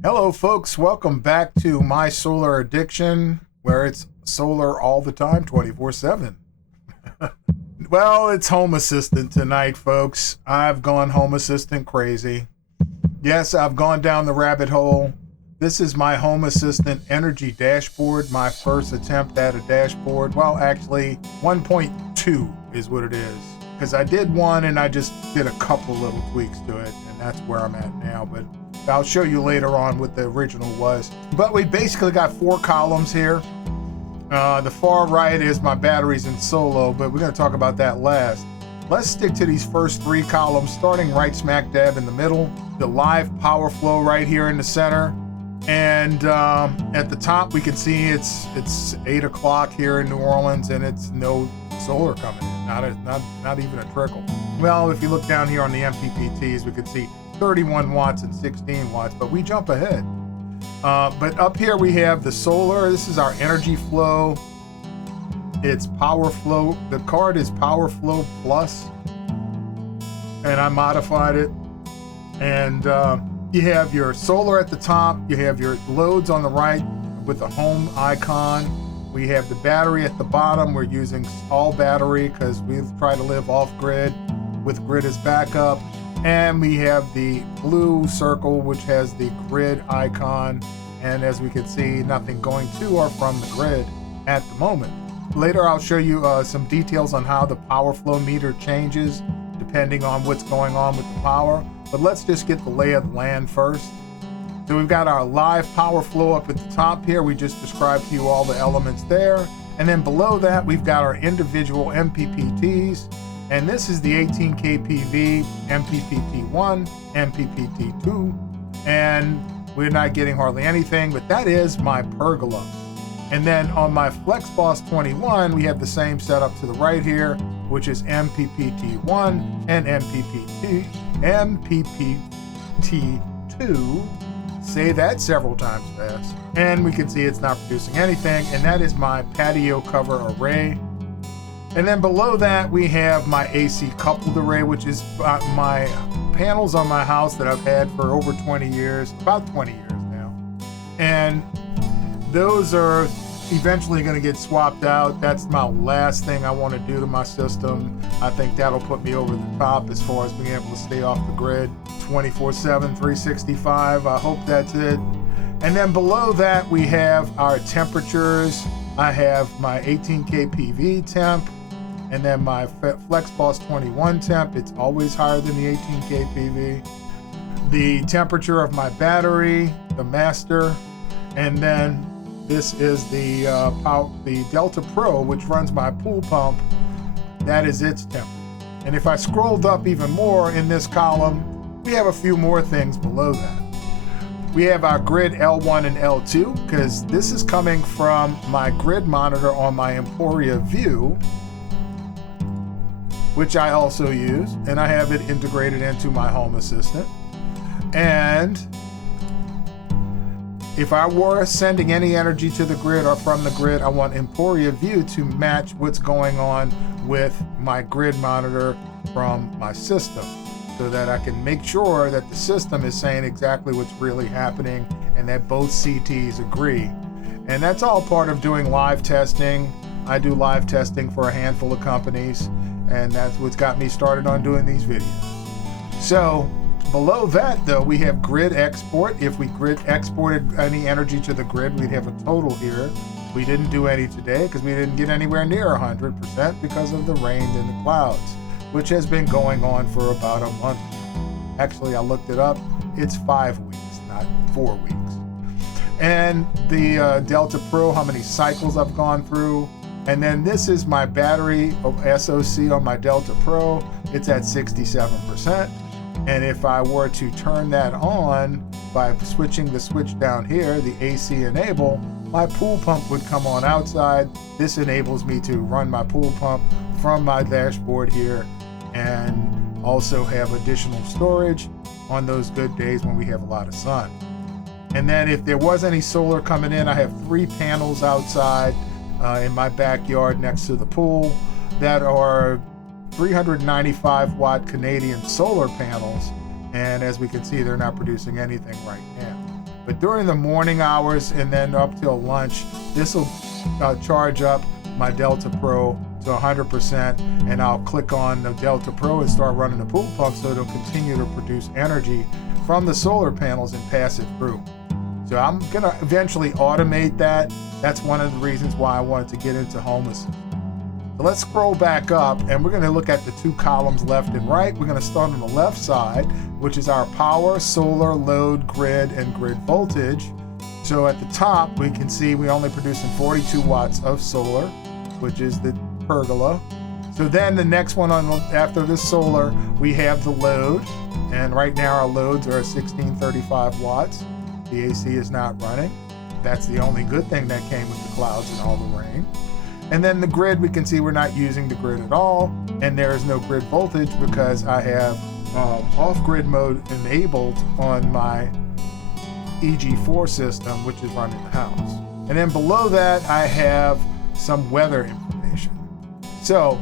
Hello, folks. Welcome back to My Solar Addiction, where it's solar all the time, 24/7. Well, it's Home Assistant tonight, folks. I've gone Home Assistant crazy. Yes, I've gone down the rabbit hole. This is my Home Assistant energy dashboard, my first attempt at a dashboard. Well, actually, 1.2 is what it is. Because I did one and I just did a couple little tweaks to it, and that's where I'm at now. But I'll show you later on what the original was. But we basically got 4 columns here. The far right is my batteries and solo, but we're going to talk about that last. Let's stick to these first 3 columns, starting right smack dab in the middle. The live power flow right here in the center. And at the top, we can see it's 8 o'clock here in New Orleans, and it's no solar coming in, not even a trickle. Well, if you look down here on the MPPTs, we can see 31 watts and 16 watts, but we jump ahead. But up here we have the solar. This is our energy flow. It's power flow. The card is Power Flow Plus, and I modified it. And you have your solar at the top. You have your loads on the right with the home icon. We have the battery at the bottom. We're using all battery because we've tried to live off grid with grid as backup. And we have the blue circle, which has the grid icon. And as we can see, nothing going to or from the grid at the moment. Later, I'll show you some details on how the power flow meter changes depending on what's going on with the power. But let's just get the lay of the land first. So we've got our live power flow up at the top here. We just described to you all the elements there. And then below that, we've got our individual MPPTs. And this is the 18 kPV, MPPT1, MPPT2. And we're not getting hardly anything, but that is my pergola. And then on my FlexBoss 21, we have the same setup to the right here, which is MPPT1 and MPPT2. Say that several times fast. And we can see it's not producing anything, and that is my patio cover array. And then below that, we have my AC coupled array, which is my panels on my house that I've had for over 20 years, about 20 years now. And those are eventually going to get swapped out. That's my last thing I want to do to my system. I think that'll put me over the top as far as being able to stay off the grid 24/7, 365. I hope that's it. And then below that, we have our temperatures. I have my 18 kPV temp, and then my FlexBoss 21 temp. It's always higher than the 18 kPV. The temperature of my battery, the master, and then this is the Delta Pro, which runs my pool pump. That is its temperature. And if I scrolled up even more in this column, we have a few more things below that. We have our grid L1 and L2, because this is coming from my grid monitor on my Emporia View, which I also use, and I have it integrated into my Home Assistant. And if I were sending any energy to the grid or from the grid, I want Emporia View to match what's going on with my grid monitor from my system, so that I can make sure that the system is saying exactly what's really happening and that both CTs agree. And that's all part of doing live testing. I do live testing for a handful of companies, and that's what's got me started on doing these videos. So below that, though, we have grid export. If we grid exported any energy to the grid, we'd have a total here. We didn't do any today because we didn't get anywhere near 100% because of the rain and the clouds, which has been going on for about a month. Actually, I looked it up. It's 5 weeks, not 4 weeks. And the Delta Pro, how many cycles I've gone through. And then this is my battery SOC on my Delta Pro. It's at 67%. And if I were to turn that on by switching the switch down here, the AC enable, my pool pump would come on outside. This enables me to run my pool pump from my dashboard here, and also have additional storage on those good days when we have a lot of sun. And then if there was any solar coming in, I have 3 panels outside in my backyard next to the pool that are 395 watt Canadian solar panels. And as we can see, they're not producing anything right now. But during the morning hours and then up till lunch, this will charge up my Delta Pro to 100%, and I'll click on the Delta Pro and start running the pool pump so it'll continue to produce energy from the solar panels and pass it through. So I'm gonna eventually automate that. That's one of the reasons why I wanted to get into home assistant. So let's scroll back up and we're gonna look at the two columns left and right. We're gonna start on the left side, which is our power, solar, load, grid, and grid voltage. So at the top, we can see we only producing 42 watts of solar, which is the pergola. So then the next one after the solar, we have the load. And right now our loads are 1635 watts. The AC is not running. That's the only good thing that came with the clouds and all the rain. And then the grid, we can see we're not using the grid at all. And there is no grid voltage because I have off-grid mode enabled on my EG4 system, which is running the house. And then below that, I have some weather information. So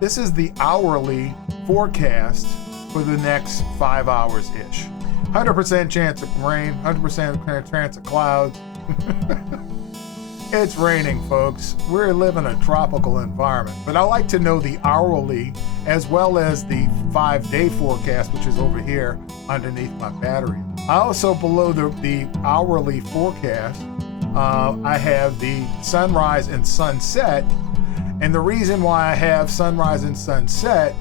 this is the hourly forecast for the next 5 hours-ish. 100% chance of rain, 100% chance of clouds. It's raining, folks. We're living a tropical environment. But I like to know the hourly as well as the 5-day forecast, which is over here underneath my battery. I also, below the hourly forecast, I have the sunrise and sunset. And the reason why I have sunrise and sunset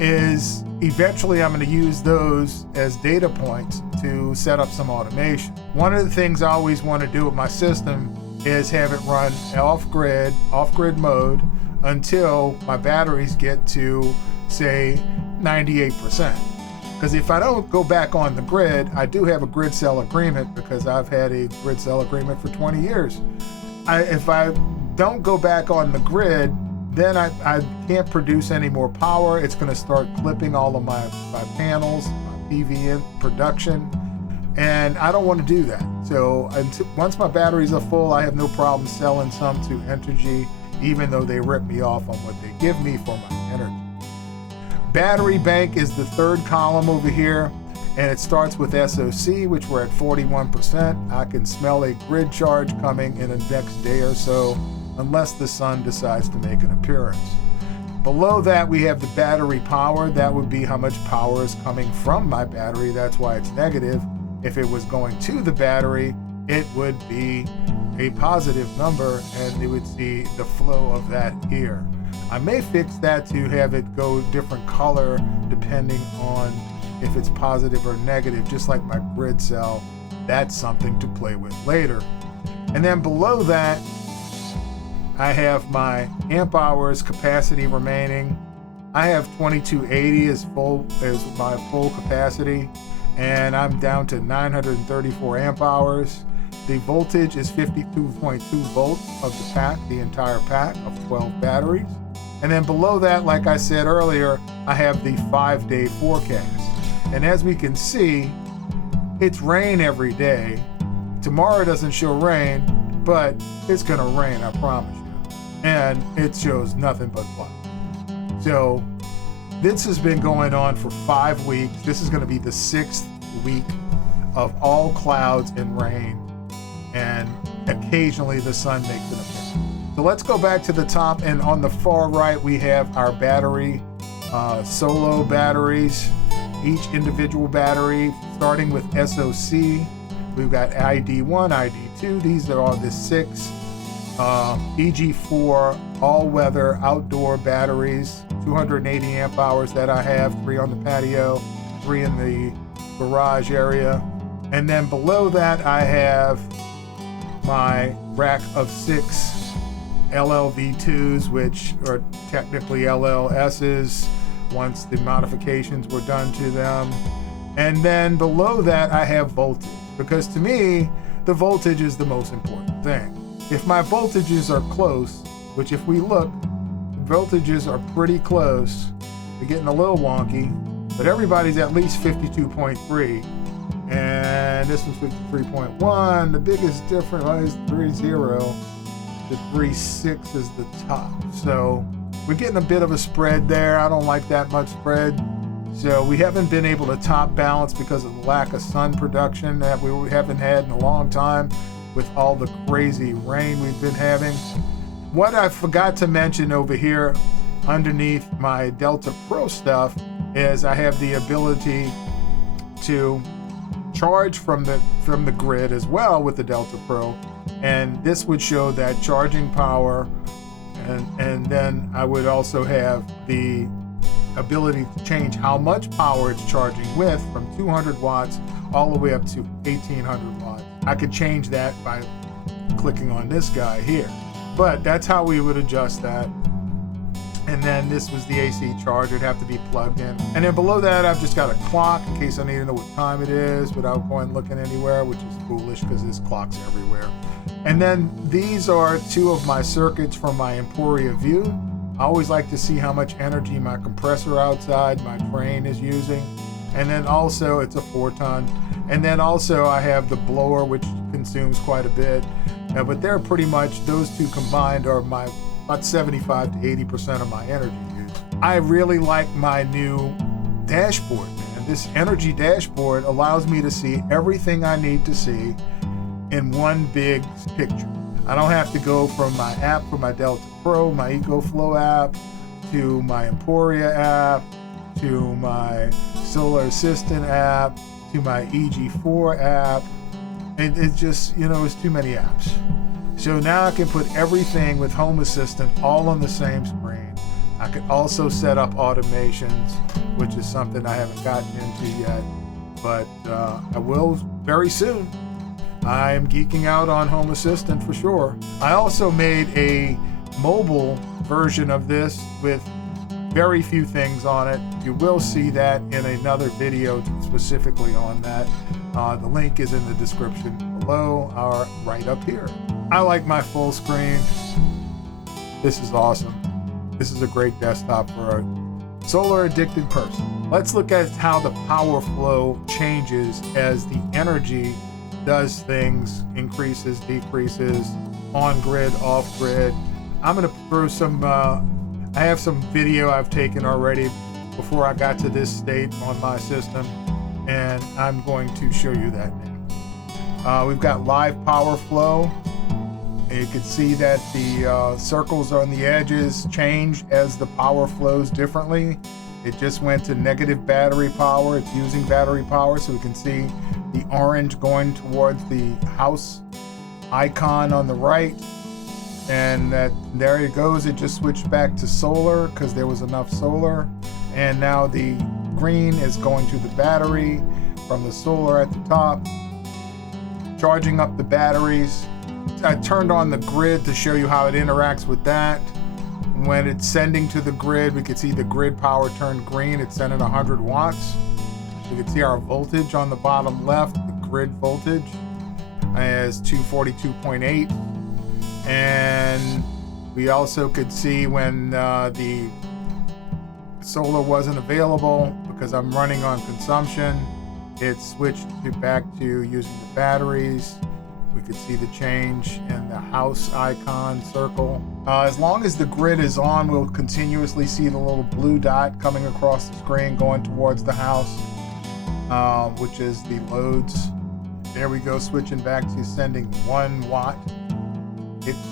is eventually I'm going to use those as data points to set up some automation. One of the things I always want to do with my system is have it run off-grid mode until my batteries get to, say, 98%. Because if I don't go back on the grid, I do have a grid cell agreement because I've had a grid cell agreement for 20 years. If I don't go back on the grid, then I can't produce any more power. It's going to start clipping all of my panels, my PV in production, and I don't want to do that. So once my batteries are full, I have no problem selling some to Entergy, even though they rip me off on what they give me for my energy. Battery bank is the third column over here, and it starts with SOC, which we're at 41%. I can smell a grid charge coming in the next day or so, unless the sun decides to make an appearance. Below that, we have the battery power. That would be how much power is coming from my battery. That's why it's negative. If it was going to the battery, it would be a positive number, and you would see the flow of that here. I may fix that to have it go different color depending on if it's positive or negative, just like my grid cell. That's something to play with later. And then below that, I have my amp hours capacity remaining. I have 2280 as my full capacity, and I'm down to 934 amp hours. The voltage is 52.2 volts of the pack, the entire pack of 12 batteries. And then below that, like I said earlier, I have the 5-day forecast. And as we can see, it's rain every day. Tomorrow doesn't show rain, but it's gonna rain, I promise you. And it shows nothing but clouds. So this has been going on for 5 weeks. This is gonna be the 6th week of all clouds and rain. And occasionally the sun makes an appearance. So let's go back to the top, and on the far right we have our battery, solo batteries, each individual battery, starting with SOC. We've got ID1, ID2, these are all the 6 EG4 all-weather outdoor batteries, 280 amp hours that I have, 3 on the patio, 3 in the garage area. And then below that I have my rack of 6 LLV2s, which are technically LLSs once the modifications were done to them. And then below that I have voltage, because to me the voltage is the most important thing. If my voltages are close, which if we look, voltages are pretty close, they're getting a little wonky, but everybody's at least 52.3. And this one's 53.1. The biggest difference is 3.0. The 3.6 is the top. So we're getting a bit of a spread there. I don't like that much spread. So we haven't been able to top balance because of the lack of sun production that we haven't had in a long time with all the crazy rain we've been having. What I forgot to mention over here underneath my Delta Pro stuff is I have the ability to charge from the grid as well with the Delta Pro, and this would show that charging power, and then I would also have the ability to change how much power it's charging with, from 200 watts all the way up to 1800 watts. I could change that by clicking on this guy here, but that's how we would adjust that. And then this was the AC charger. It'd have to be plugged in. And then below that, I've just got a clock in case I need to know what time it is without going looking anywhere, which is foolish because there's clocks everywhere. And then these are two of my circuits from my Emporia View. I always like to see how much energy my compressor outside my train is using. And then also it's a 4-ton. And then also I have the blower, which consumes quite a bit. But they're pretty much, those two combined are about 75 to 80% of my energy use. I really like my new dashboard, man. This energy dashboard allows me to see everything I need to see in one big picture. I don't have to go from my app for my Delta Pro, my EcoFlow app, to my Emporia app, to my Solar Assistant app, to my EG4 app. It's just, it's too many apps. So now I can put everything with Home Assistant all on the same screen. I can also set up automations, which is something I haven't gotten into yet, but I will very soon. I am geeking out on Home Assistant for sure. I also made a mobile version of this with very few things on it. You will see that in another video specifically on that. The link is in the description below or right up here. I like my full screen. This is awesome. This is a great desktop for a solar addicted person. Let's look at how the power flow changes as the energy does things, increases, decreases, on grid, off grid. I'm gonna throw some, I have some video I've taken already before I got to this state on my system, and I'm going to show you that now. We've got live power flow. And you can see that the circles on the edges change as the power flows differently. It just went to negative battery power. It's using battery power, so we can see the orange going towards the house icon on the right. And there it goes. It just switched back to solar because there was enough solar. And now the green is going to the battery from the solar at the top, charging up the batteries. I turned on the grid to show you how it interacts with that. When it's sending to the grid, we can see the grid power turn green. It's sending 100 watts. You can see our voltage on the bottom left. The grid voltage is 242.8. And we also could see when the solar wasn't available because I'm running on consumption, it switched back to using the batteries. We could see the change in the house icon circle. As long as the grid is on, we'll continuously see the little blue dot coming across the screen going towards the house, which is the loads. There we go, switching back to sending 1 watt.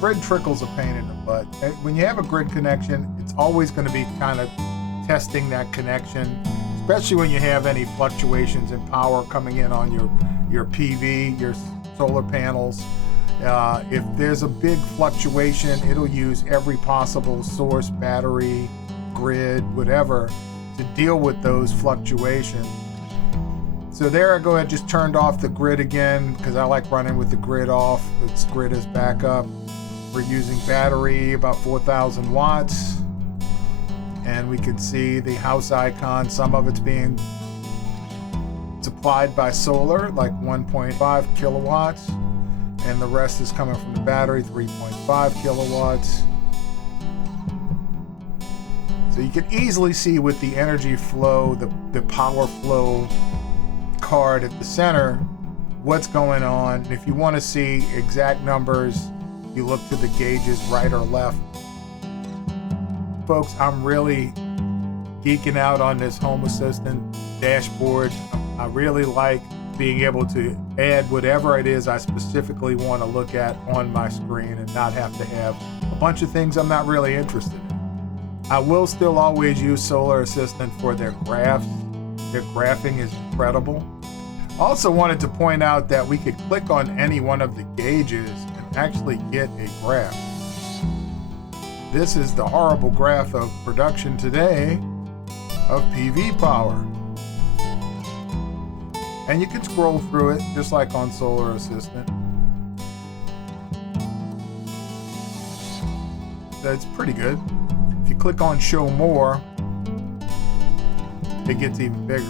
Grid trickle's a pain in the butt. When you have a grid connection, it's always going to be kind of testing that connection, especially when you have any fluctuations in power coming in on your PV, your solar panels. If there's a big fluctuation, it'll use every possible source, battery, grid, whatever, to deal with those fluctuations. So there I go ahead, just turned off the grid again because I like running with the grid off. Its grid is back up. We're using battery, about 4,000 watts. And we can see the house icon, some of it's being supplied by solar, like 1.5 kilowatts, and the rest is coming from the battery, 3.5 kilowatts. So you can easily see with the energy flow, the power flow card at the center, what's going on. And if you want to see exact numbers, you look to the gauges right or left. Folks, I'm really geeking out on this Home Assistant dashboard. I really like being able to add whatever it is I specifically want to look at on my screen and not have to have a bunch of things I'm not really interested in. I will still always use Solar Assistant for their graphs. Their graphing is incredible. Also wanted to point out that we could click on any one of the gauges and actually get a graph. This is the horrible graph of production today of PV power. And you can scroll through it just like on Solar Assistant. That's pretty good. If you click on Show More, it gets even bigger.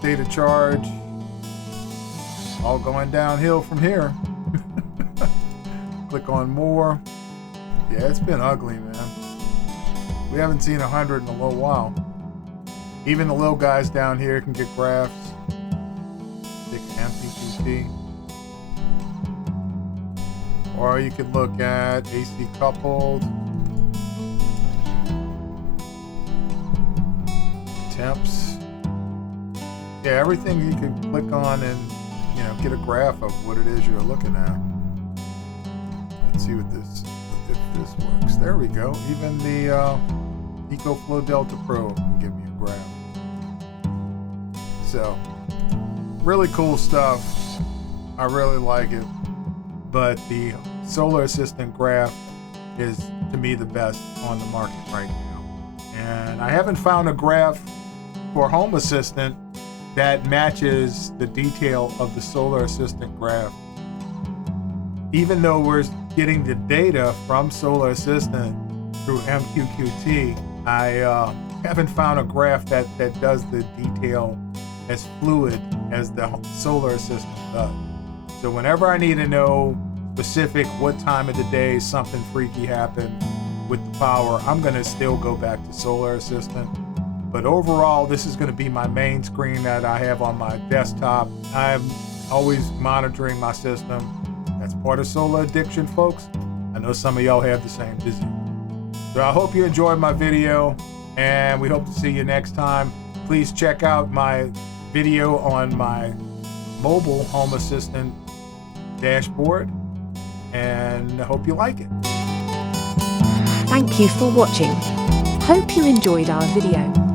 State of charge. All going downhill from here. Click on More. Yeah, it's been ugly, man. We haven't seen 100 in a little while. Even the little guys down here can get graphs. Stick MPPT. Or you could look at AC coupled. Temps. Yeah, everything you can click on and, you know, get a graph of what it is you're looking at. Let's see what this, if this works. There we go. Even the EcoFlow Delta Pro can give me a graph. So, really cool stuff. I really like it. But the Solar Assistant graph is, to me, the best on the market right now. And I haven't found a graph for Home Assistant that matches the detail of the Solar Assistant graph. Even though we're getting the data from Solar Assistant through MQQT, I haven't found a graph that does the detail as fluid as the Solar Assistant does. So whenever I need to know specific what time of the day something freaky happened with the power, I'm gonna still go back to Solar Assistant. But overall, this is gonna be my main screen that I have on my desktop. I'm always monitoring my system. That's part of solar addiction, folks. I know some of y'all have the same disease. So I hope you enjoyed my video, and we hope to see you next time. Please check out my video on my mobile Home Assistant dashboard, and I hope you like it. Thank you for watching. Hope you enjoyed our video.